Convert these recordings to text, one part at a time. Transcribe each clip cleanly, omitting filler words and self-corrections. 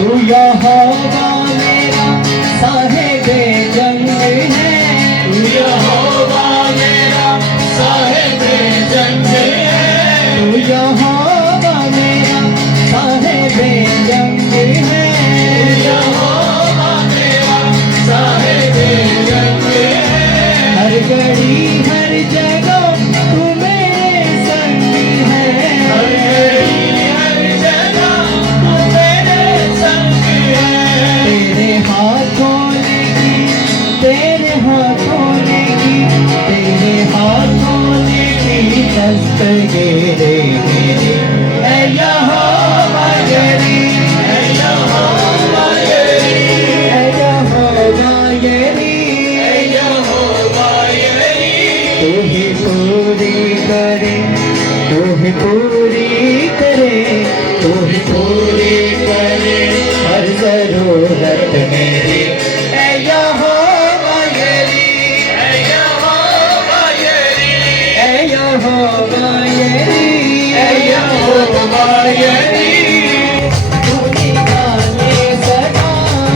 तू यहोवा मेरा साहिबे जंग है, तू यहोवा मेरा साहिबे जंग है, तू यहोवा मेरा साहिबे जंग है, तू यहोवा मेरा साहिबे जंग है। हर घड़ी हर जगह तू मेरे संग है, हर घड़ी हर जगह तू मेरे संग है। तेरे हाथों की, तेरे हाथों की, तेरे हाथों की दस्तगीरे मेरे ऐ यहोवा यरी, ऐ यहोवा यरी, ऐ यहोवा यरी, ऐ यहोवा यरी। तू ही पूरी करे, तू ही पूरी करे, तू ही पूरी करे हर जरूरत मेरी ऐ यहोवा यरी, ऐ यहोवा यरी, ऐ यहोवा यरी, ऐ यहोवा यरी। तू निकाले सदा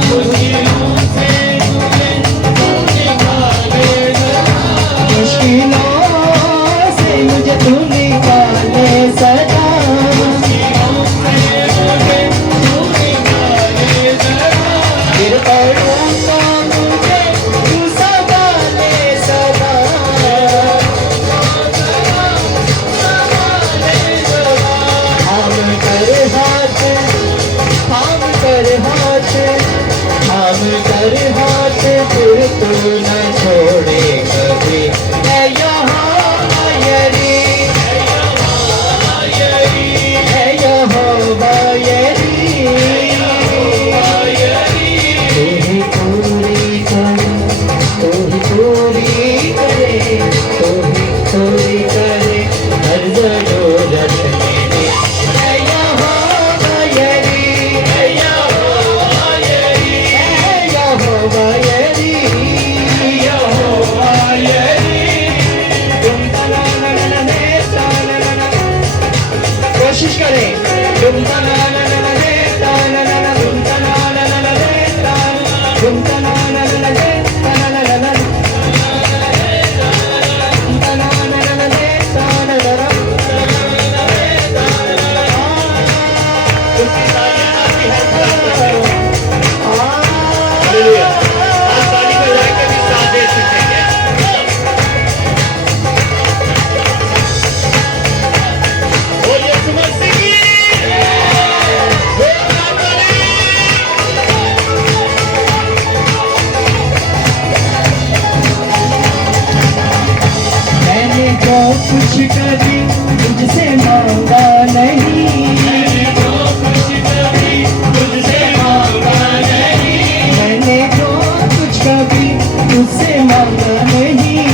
मुश्किलों से मुझे तू निकाले सदा, मुश्किलों से मुझे तू निकाले सदा, मुश्किलों से मुझे तू निकाले सदा। फिर पढ़ूंगा मुझे तू संभाले सदा, थाम कर हाथ, थाम कर हाथ, थाम कर हाथ, फिर तू न छोड़े कभी ऐ यहोवा यरी, ऐ यहोवा यरी, तू ही पूरी करे, तू ही पूरी करे, तू ही पूरी करे हर जरूरत मेरी ऐ यहोवा यरी, ऐ यहोवा यरी, तुम तना ना ना ना ने ता ना ना ना, कोशिश करें तुम तना ना ना ना ने ता ना ना ना, तुम तना ना ना ना ने ता, तुम तना ना ना ना ने ता ना ना ना ना, तुम तना ना ना ना ने ता ना ना ना, हालेलुया। आप ताली बजा के भी साथ दे सकते हैं। बोलिए यीशु मसीह की जोरदार ताली। मैंने जो कुछ कभी तुझसे मांगा नहीं, मैंने जो कुछ कभी तुझसे मांगा नहीं, मैंने जो कुछ कभी तुझसे मांगा नहीं,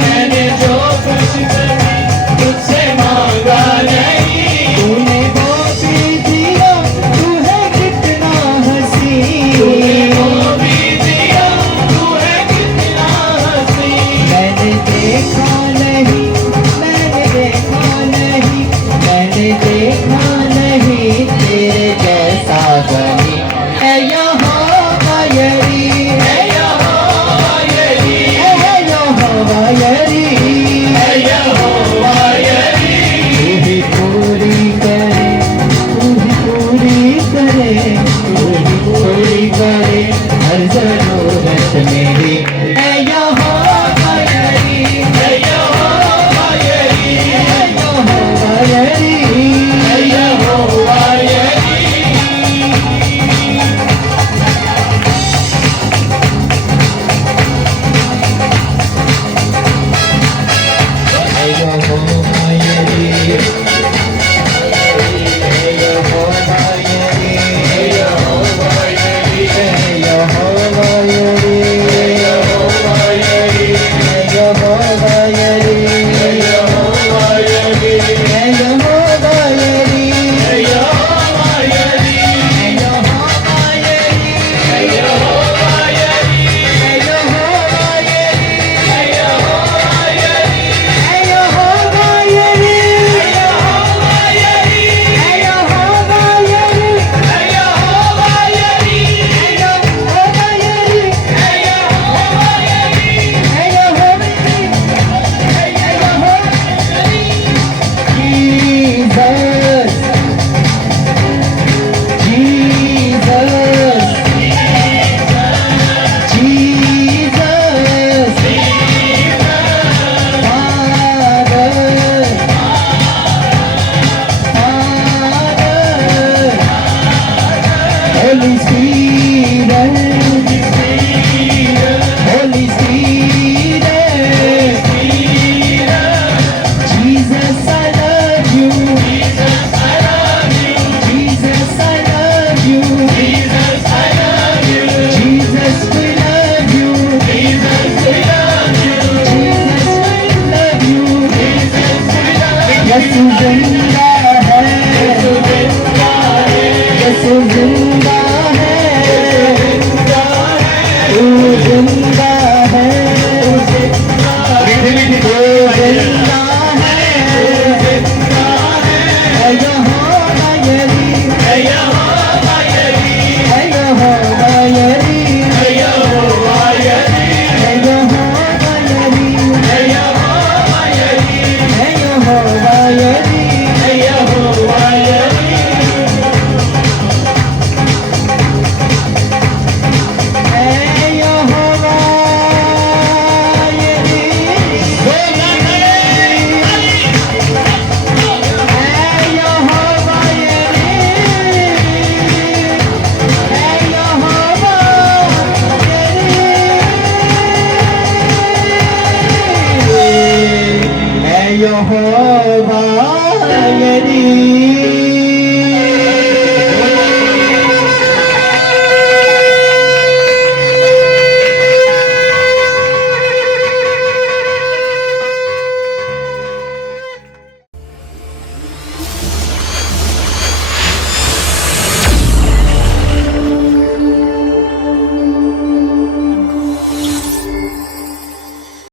मैंने जो कुछ कभी तुझसे मांगा नहीं, तूने वो भी दिया, तू है कितना हसीन, तूने वो भी दिया, तू है कितना हसीन। मैंने देखा नहीं, मैंने देखा नहीं, मैंने देखा नहीं तेरे जैसा बनी ऐ यहोवा यरी, ऐ यहोवा यरी, ऐ यहोवा यरी, ऐ यहोवा यरी। तू ही पूरी करे, तू ही पूरी करे, तू ही पूरी करे हर जरूरत मेरी ऐ यहोवा यरी, ऐ यहोवा यरी, ऐ यहोवा यरी, ऐ यहोवा यरी। ऐ यहोवा यरी, ऐ यहोवा यरी, ऐ यहोवा यरी, ऐ यहोवा यरी, Lisa.